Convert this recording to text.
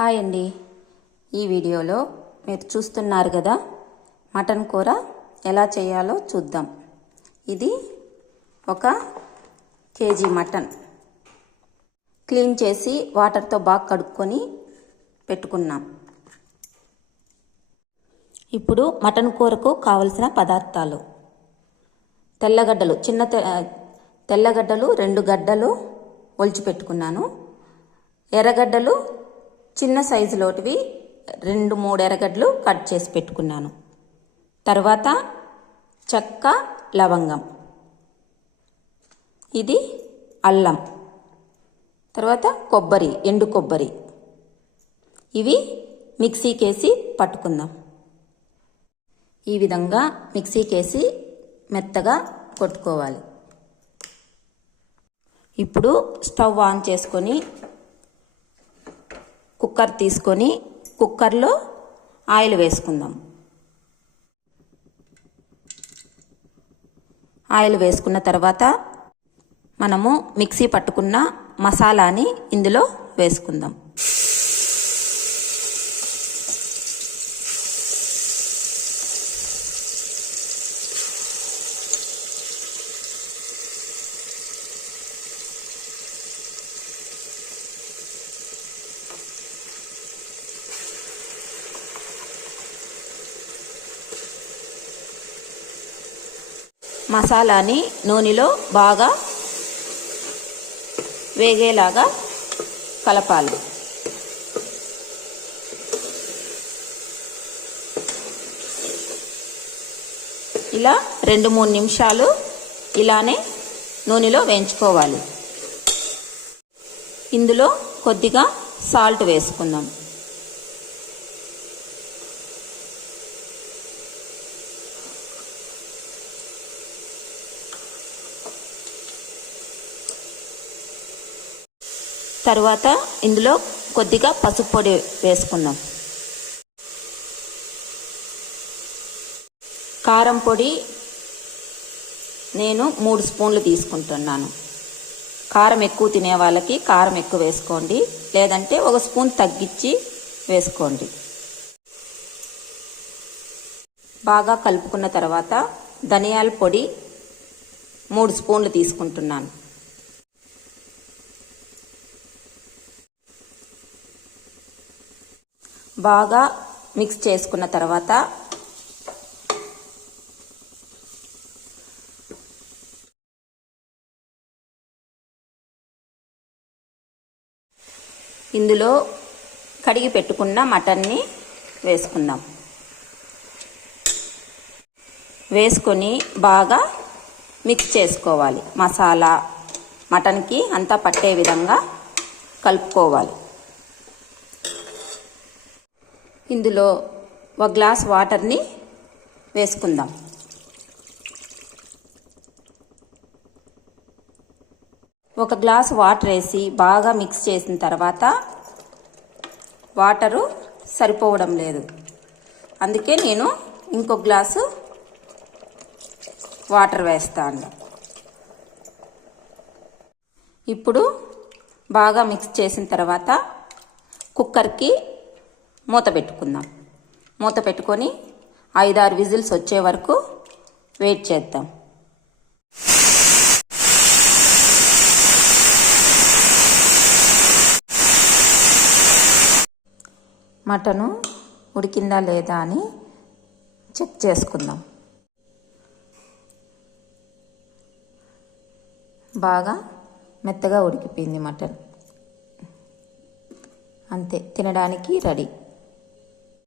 Hi అండి. ఈ వీడియోలో మీరు చూస్తున్నారు కదా, మటన్ కూర ఎలా చేయాలో చూద్దాం. ఇది 1 కేజీ మటన్ క్లీన్ చేసి వాటర్తో బాగా కడుక్కొని పెట్టుకున్నాం. ఇప్పుడు మటన్ కూరకు కావలసిన పదార్థాలు: తెల్లగడ్డలు, తెల్లగడ్డలు 2 గడ్డలు ఒలిచి పెట్టుకున్నాను. ఎర్రగడ్డలు చిన్న సైజులోటివి 2-3 ఎర్రగడ్డలు కట్ చేసి పెట్టుకున్నాను. తర్వాత చెక్క, లవంగం, ఇది అల్లం, తర్వాత కొబ్బరి, ఎండు కొబ్బరి, ఇవి మిక్సీకేసి పట్టుకుందాం. ఈ విధంగా మిక్సీకేసి మెత్తగా కొట్టుకోవాలి. ఇప్పుడు స్టవ్ ఆన్ చేసుకొని కుక్కర్ తీసుకొని కుక్కర్లో ఆయిల్ వేసుకుందాం. ఆయిల్ వేసుకున్న తర్వాత మనము మిక్సీ పట్టుకున్న మసాలాని ఇందులో వేసుకుందాం. మసాలాని నూనెలో బాగా వేగేలాగా కలపాలి. ఇలా 2-3 నిమిషాలు ఇలానే నూనెలో వేయించుకోవాలి. ఇందులో కొద్దిగా సాల్ట్ వేసుకుందాం. తరువాత ఇందులో కొద్దిగా పసుపు పొడి వేసుకుందాం. కారం పొడి నేను 3 స్పూన్లు తీసుకుంటున్నాను. కారం ఎక్కువ తినే వాళ్ళకి కారం ఎక్కువ వేసుకోండి, లేదంటే 1 స్పూన్ తగ్గించి వేసుకోండి. బాగా కలుపుకున్న తర్వాత ధనియాల పొడి 3 స్పూన్లు తీసుకుంటున్నాను. బాగా మిక్స్ చేసుకున్న తర్వాత ఇందులో కడిగి పెట్టుకున్న మటన్ని వేసుకుందాం. వేసుకొని బాగా మిక్స్ చేసుకోవాలి. మసాలా మటన్కి అంతా పట్టే విధంగా కలుపుకోవాలి. ఇందులో 1 గ్లాస్ వాటర్ని వేసుకుందాం. ఒక గ్లాస్ వాటర్ వేసి బాగా మిక్స్ చేసిన తర్వాత వాటరు సరిపోవడం లేదు, అందుకే నేను ఇంకొక గ్లాసు వాటర్ వేస్తాను. ఇప్పుడు బాగా మిక్స్ చేసిన తర్వాత కుక్కర్కి మూత పెట్టుకుందాం. మూత పెట్టుకొని 5-6 విజిల్స్ వచ్చే వరకు వెయిట్ చేద్దాం. మటను ఉడికిందా లేదా అని చెక్ చేసుకుందాం. బాగా మెత్తగా ఉడికిపోయింది మటన్. అంతే, తినడానికి రెడీ.